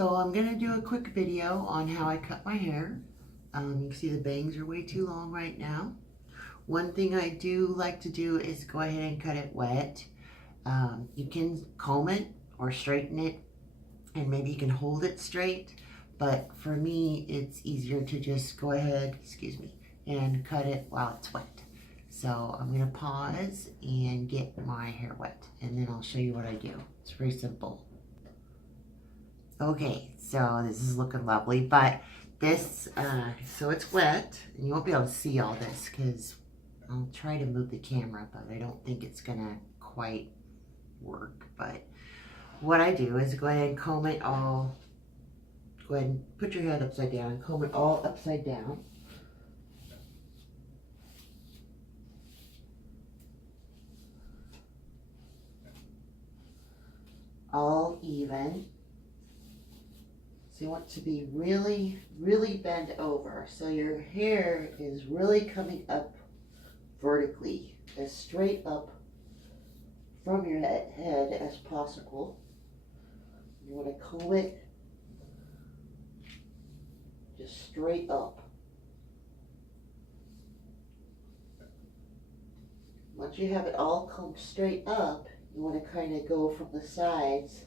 So I'm going to do a quick video on how I cut my hair. You can see the bangs are way too long right now. One thing I do like to do is go ahead and cut it wet. You can comb it or straighten it, and maybe you can hold it straight. But for me, it's easier to just go ahead, and cut it while it's wet. So I'm going to pause and get my hair wet, and then I'll show you what I do. It's very simple. Okay, so this is looking lovely, but this, so it's wet, and you won't be able to see all this because I'll try to move the camera, but I don't think it's gonna quite work. But what I do is go ahead and comb it all, go ahead and put your head upside down and comb it all upside down. All even. So you want to be really, really bent over. So your hair is really coming up vertically, as straight up from your head as possible. You want to comb it just straight up. Once you have it all combed straight up, you want to kind of go from the sides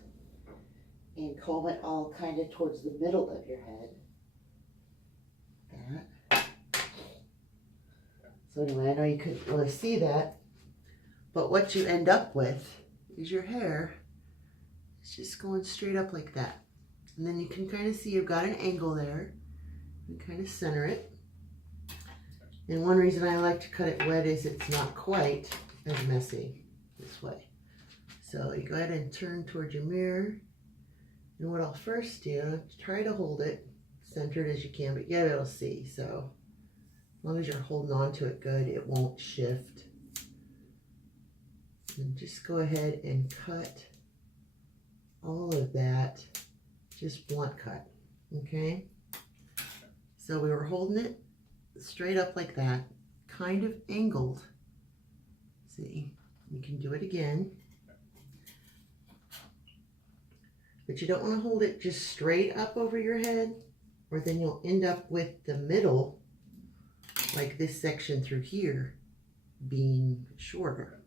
and comb it all kind of towards the middle of your head. That. So anyway, I know you couldn't really see that, but what you end up with is your hair is just going straight up like that. And then you can kind of see you've got an angle there. You kind of center it. And one reason I like to cut it wet is it's not quite as messy this way. So you go ahead and turn towards your mirror. And what I'll first do, try to hold it centered as you can, but you gotta be able to see. So as long as you're holding on to it good, it won't shift. And just go ahead and cut all of that, just blunt cut, okay? So we were holding it straight up like that, kind of angled. See, you can do it again. But you don't want to hold it just straight up over your head, or then you'll end up with the middle, like this section through here, being shorter.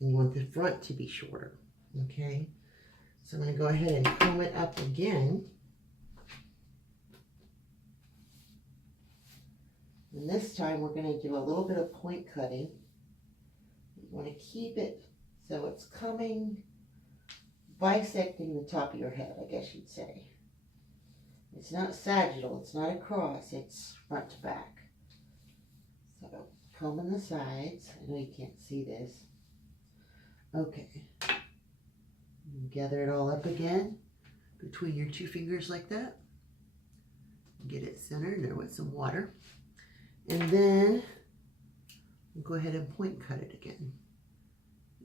And you want the front to be shorter, okay? So I'm going to go ahead and comb it up again. And this time we're going to do a little bit of point cutting. You want to keep it so it's coming, bisecting the top of your head, I guess you'd say. It's not sagittal, it's not across, it's front to back. So combing the sides. I know you can't see this. Okay. Gather it all up again between your two fingers like that. Get it centered there with some water. And then we'll go ahead and point cut it again.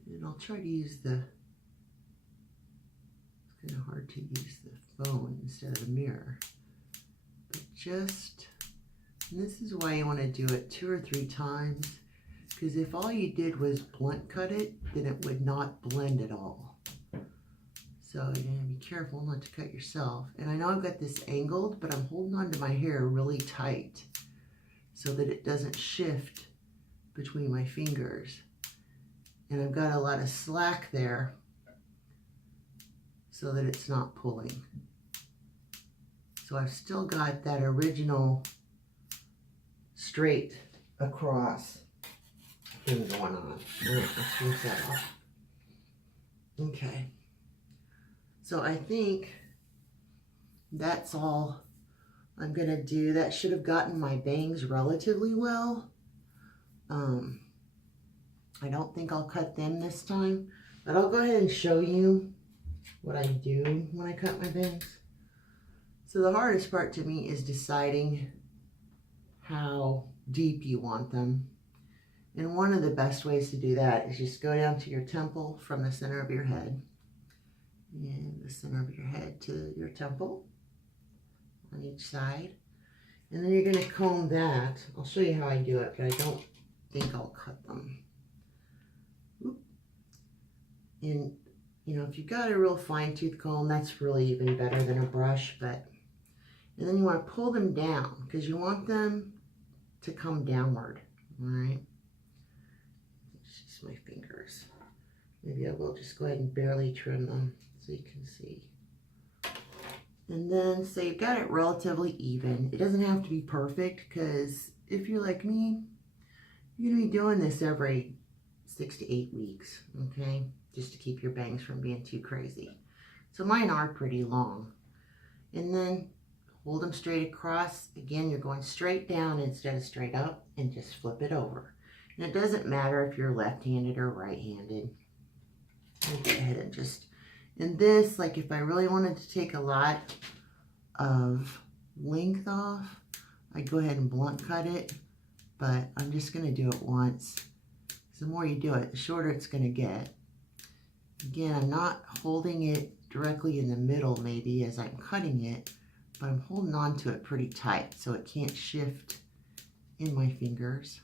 And I'll try to use the, it's kind of hard to use the phone instead of the mirror. But just, and this is why you want to do it 2 or 3 times, because if all you did was blunt cut it, then it would not blend at all. So you're going to be careful not to cut yourself. And I know I've got this angled, but I'm holding on to my hair really tight so that it doesn't shift between my fingers. And I've got a lot of slack there so that it's not pulling. So I've still got that original straight across thing going on. All right, let's rinse that off. Okay. So I think that's all I'm gonna do. That should have gotten my bangs relatively well. I don't think I'll cut them this time, but I'll go ahead and show you what I do when I cut my bangs. So the hardest part to me is deciding how deep you want them. And one of the best ways to do that is just go down to your temple from the center of your head, and the center of your head to your temple on each side. And then you're going to comb that. I'll show you how I do it, but I don't think I'll cut them. And You know, if you've got a real fine tooth comb, that's really even better than a brush, but, and then you want to pull them down because you want them to come downward, all right? It's just my fingers. Maybe I will just go ahead and barely trim them so you can see. And then, so you've got it relatively even. It doesn't have to be perfect because if you're like me, you're gonna be doing this every 6 to 8 weeks, okay? Just to keep your bangs from being too crazy. So mine are pretty long. And then hold them straight across. Again, you're going straight down instead of straight up, and just flip it over. And it doesn't matter if you're left-handed or right-handed. I'll go ahead and just, in this, like if I really wanted to take a lot of length off, I'd go ahead and blunt cut it, but I'm just gonna do it once. The more you do it, the shorter it's gonna get. Again, I'm not holding it directly in the middle maybe as I'm cutting it, but I'm holding on to it pretty tight so it can't shift in my fingers.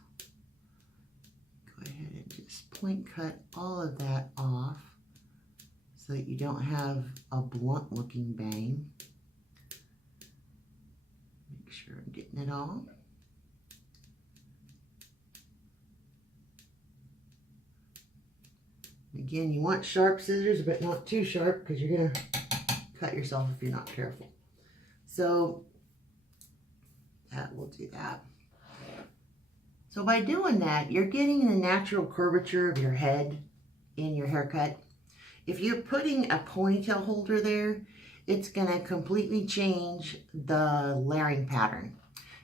Go ahead and just point cut all of that off so that you don't have a blunt looking bang. Make sure I'm getting it all. Again, you want sharp scissors, but not too sharp because you're going to cut yourself if you're not careful. So that will do that. So by doing that, you're getting the natural curvature of your head in your haircut. If you're putting a ponytail holder there, it's going to completely change the layering pattern.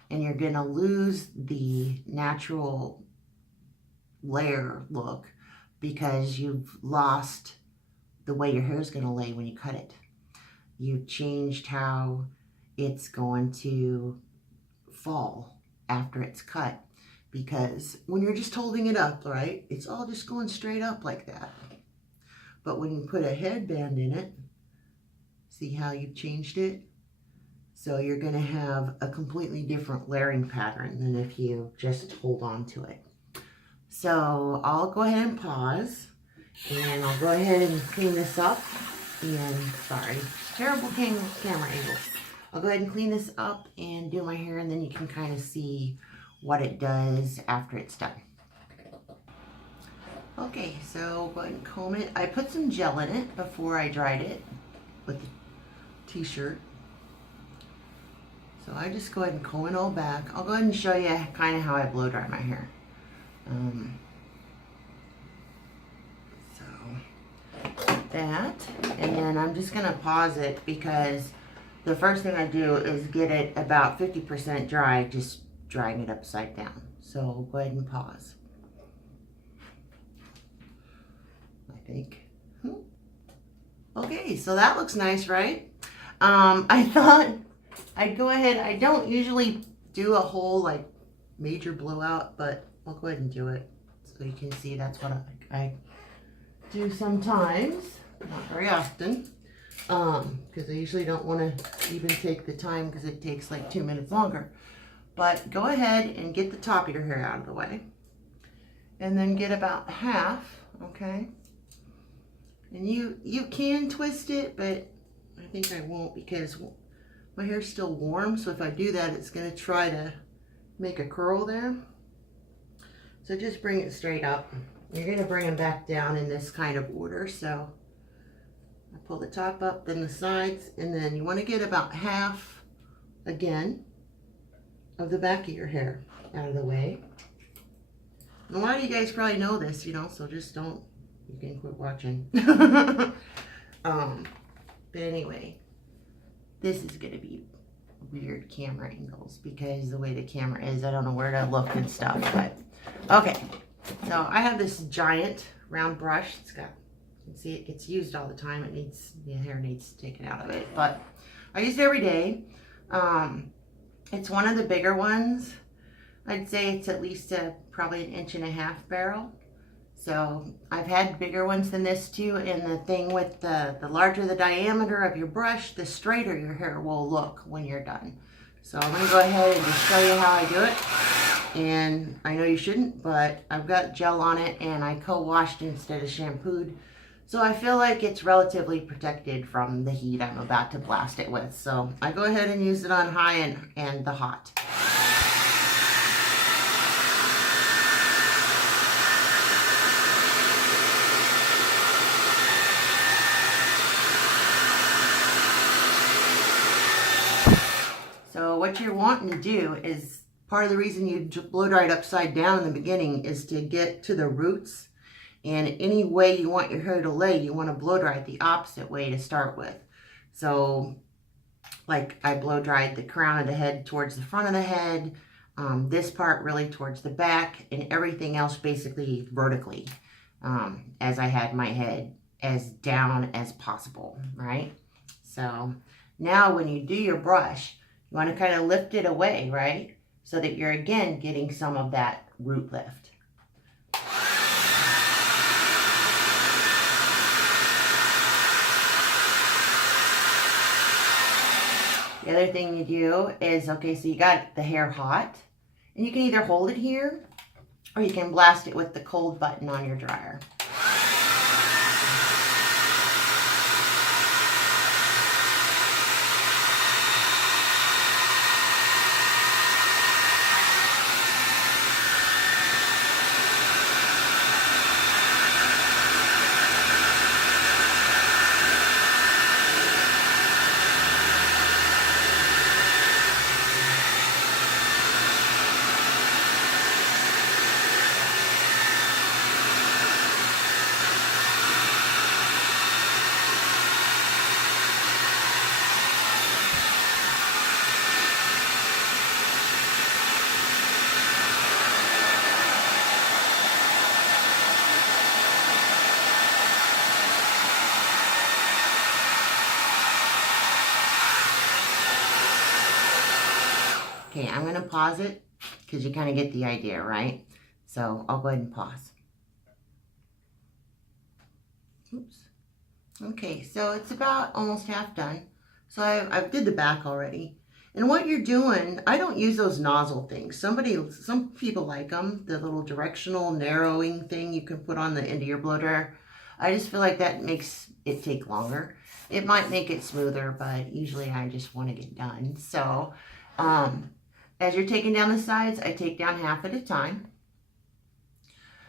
And you're going to lose the natural layer look because you've lost the way your hair is going to lay when you cut it. You've changed how it's going to fall after it's cut, because when you're just holding it up, right, it's all just going straight up like that. But when you put a headband in it, see how you've changed it? So you're going to have a completely different layering pattern than if you just hold on to it. So I'll go ahead and pause, and I'll go ahead and clean this up. And sorry, terrible camera angles. I'll go ahead and clean this up and do my hair, and then you can kind of see what it does after it's done. Okay, so go ahead and comb it. I put some gel in it before I dried it with the t-shirt. So I just go ahead and comb it all back. I'll go ahead and show you kind of how I blow dry my hair. So that, and then I'm just gonna pause it because the first thing I do is get it about 50% dry, just drying it upside down. So go ahead and pause. I think. Okay, so that looks nice, right? I thought I'd go ahead. I don't usually do a whole like major blowout, but I'll go ahead and do it so you can see that's what I do sometimes, not very often, because I usually don't want to even take the time because it takes like 2 minutes longer. But go ahead and get the top of your hair out of the way, and then get about half, okay? And you can twist it, but I think I won't because my hair's still warm, so if I do that, it's going to try to make a curl there. So just bring it straight up. You're going to bring them back down in this kind of order. So I pull the top up, then the sides, and then you want to get about half, again, of the back of your hair out of the way. And a lot of you guys probably know this, you know, so just don't, you can quit watching. But anyway, this is going to be weird camera angles because the way the camera is, I don't know where to look and stuff, but okay. So I have this giant round brush. It's got, you can see it gets used all the time. It needs, the hair needs taken out of it, but I use it every day. It's one of the bigger ones. I'd say it's at least probably 1.5 inch barrel. So I've had bigger ones than this too, and the thing with the larger the diameter of your brush, the straighter your hair will look when you're done. So I'm going to go ahead and just show you how I do it. And I know you shouldn't, but I've got gel on it and I co-washed instead of shampooed. So I feel like it's relatively protected from the heat I'm about to blast it with. So I go ahead and use it on high and the hot. So what you're wanting to do is, part of the reason you blow dry it upside down in the beginning is to get to the roots. And any way you want your hair to lay, you want to blow dry it the opposite way to start with. So like I blow dried the crown of the head towards the front of the head, this part really towards the back, and everything else basically vertically, as I had my head as down as possible, right? So now when you do your brush, you want to kind of lift it away, right? So that you're again getting some of that root lift. The other thing you do is, okay, so you got the hair hot, and you can either hold it here, or you can blast it with the cold button on your dryer. Okay, I'm going to pause it because you kind of get the idea, right? So I'll go ahead and pause. Oops. Okay, so it's about almost half done. So I did the back already. And what you're doing, I don't use those nozzle things. Some people like them, the little directional narrowing thing you can put on the end of your blow dryer. I just feel like that makes it take longer. It might make it smoother, but usually I just want to get done. So, as you're taking down the sides, I take down half at a time.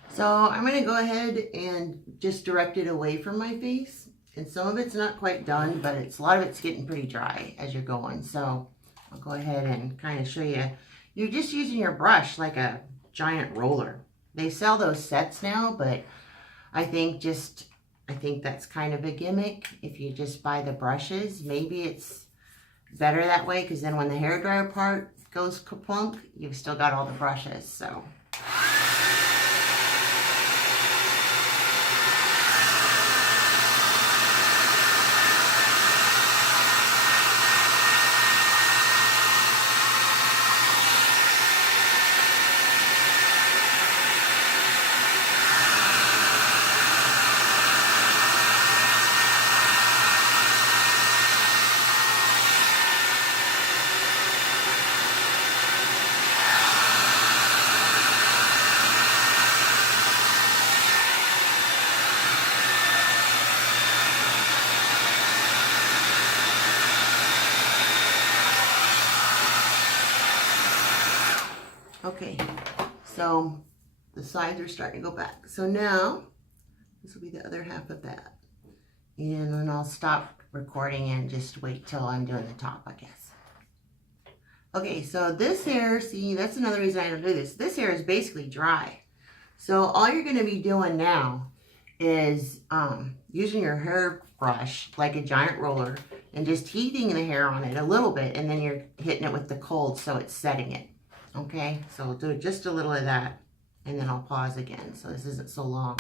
So I'm going to go ahead and just direct it away from my face. And some of it's not quite done, but a lot of it's getting pretty dry as you're going. So I'll go ahead and kind of show you. You're just using your brush like a giant roller. They sell those sets now, but I think that's kind of a gimmick. If you just buy the brushes, maybe it's better that way, because then when the hairdryer part goes kaplunk, you've still got all the brushes. So okay, so the sides are starting to go back. So now, this will be the other half of that. And then I'll stop recording and just wait till I'm doing the top, I guess. Okay, so this hair, see, that's another reason I don't do this. This hair is basically dry. So all you're going to be doing now is using your hairbrush like a giant roller and just heating the hair on it a little bit, and then you're hitting it with the cold so it's setting it. Okay, so I'll do just a little of that, and then I'll pause again so this isn't so long.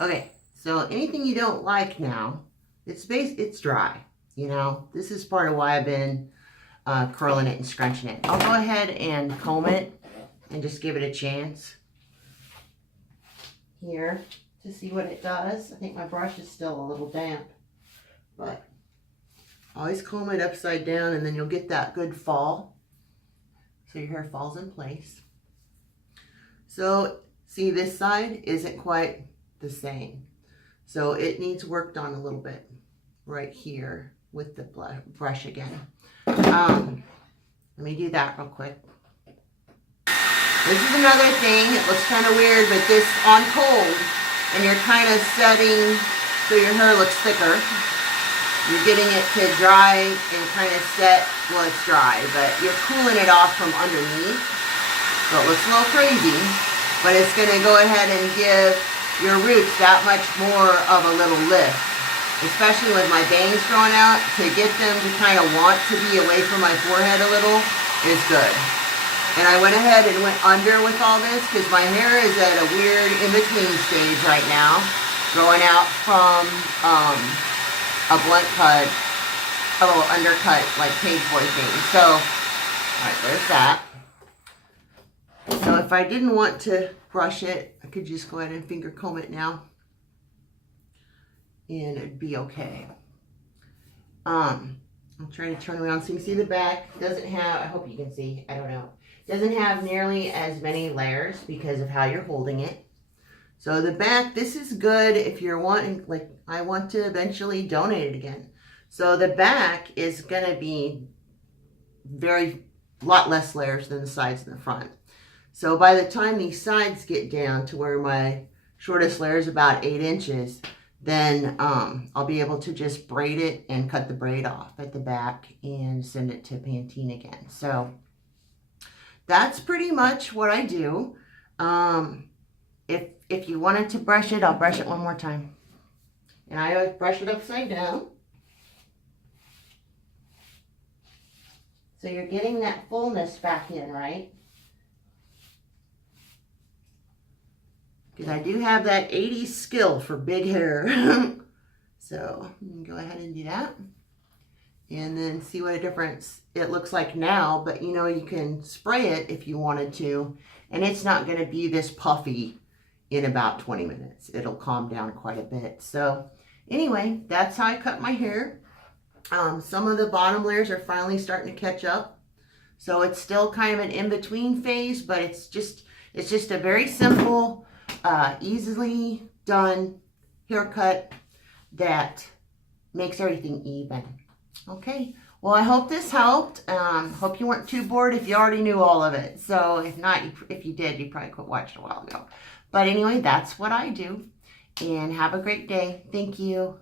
Okay, so anything you don't like now, it's dry. You know, this is part of why I've been curling it and scrunching it. I'll go ahead and comb it and just give it a chance here to see what it does. I think my brush is still a little damp, but always comb it upside down and then you'll get that good fall. So your hair falls in place. So see, this side isn't quite the same. So it needs worked on a little bit right here with the brush again. Let me do that real quick. This is another thing. It looks kind of weird, but this on cold, and you're kind of setting so your hair looks thicker. You're getting it to dry and kind of set, well, it's dry, but you're cooling it off from underneath. So it looks a little crazy, but it's going to go ahead and give your roots that much more of a little lift, especially with my bangs growing out. To get them to kind of want to be away from my forehead a little is good. And I went ahead and went under with all this because my hair is at a weird in-between stage right now, growing out from a blunt cut, a little undercut like page boy thing. So, all right, there's that. So if I didn't want to brush it, I could just go ahead and finger comb it now, and it'd be okay. I'm trying to turn around so you can see the back. It doesn't have, I hope you can see, I don't know. It doesn't have nearly as many layers because of how you're holding it. So the back, this is good if you're wanting, like I want to eventually donate it again. So the back is gonna be lot less layers than the sides and the front. So by the time these sides get down to where my shortest layer is about 8 inches, then I'll be able to just braid it and cut the braid off at the back and send it to Pantene again. So that's pretty much what I do. If you wanted to brush it, I'll brush it one more time. And I always brush it upside down. So you're getting that fullness back in, right? Because I do have that 80s skill for big hair. So go ahead and do that. And then see what a difference it looks like now. But you know, you can spray it if you wanted to. And it's not going to be this puffy in about 20 minutes. It'll calm down quite a bit. So anyway, that's how I cut my hair. Some of the bottom layers are finally starting to catch up. So it's still kind of an in-between phase, but it's just a very simple, easily done haircut that makes everything even. Okay, well, I hope this helped. Hope you weren't too bored if you already knew all of it. So if not, if you did, you probably quit watching a while ago. But anyway, that's what I do. And have a great day. Thank you.